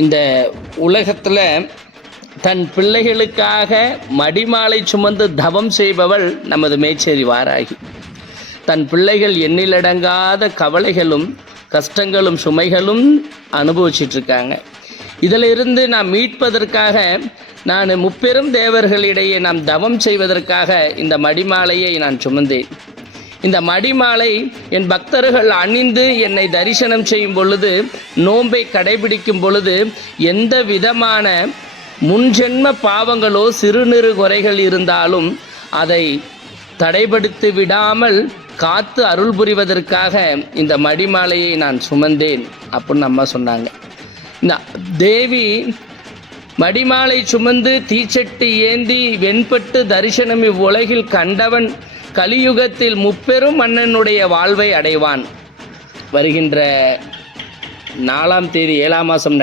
இந்த உலகத்தில் தன் பிள்ளைகளுக்காக மடிமாலை சுமந்து தவம் செய்பவள் நமது மேச்சேரி வாராகி. தன் பிள்ளைகள் எண்ணிலடங்காத கவலைகளும் கஷ்டங்களும் சுமைகளும் அனுபவிச்சிட்ருக்காங்க. இதிலிருந்து நாம் மீட்பதற்காக நான் முப்பெரும் தேவர்களிடையே நாம் தவம் செய்வதற்காக இந்த மடிமாலையை நான் சுமந்தேன். இந்த மடிமாலை என் பக்தர்கள் அணிந்து என்னை தரிசனம் செய்யும் பொழுது, நோன்பை கடைபிடிக்கும் பொழுது எந்த விதமான முன்ஜென்ம பாவங்களோ சிறுநீறு குறைகள் இருந்தாலும் அதை தடைபடுத்தி விடாமல் காத்து அருள் புரிவதற்காக இந்த மடிமாலையை நான் சுமந்தேன் அப்படின்னு அம்மா சொன்னாங்க. இந்த தேவி மடிமாலை சுமந்து தீச்சட்டி ஏந்தி வெண்பட்டு தரிசனம் இவ்வுலகில் கண்டவன் கலியுகத்தில் முப்பெரும் மன்னனுடைய வாழ்வை அடைவான். வருகின்ற 4ஆம் தேதி 7ஆம் மாதம்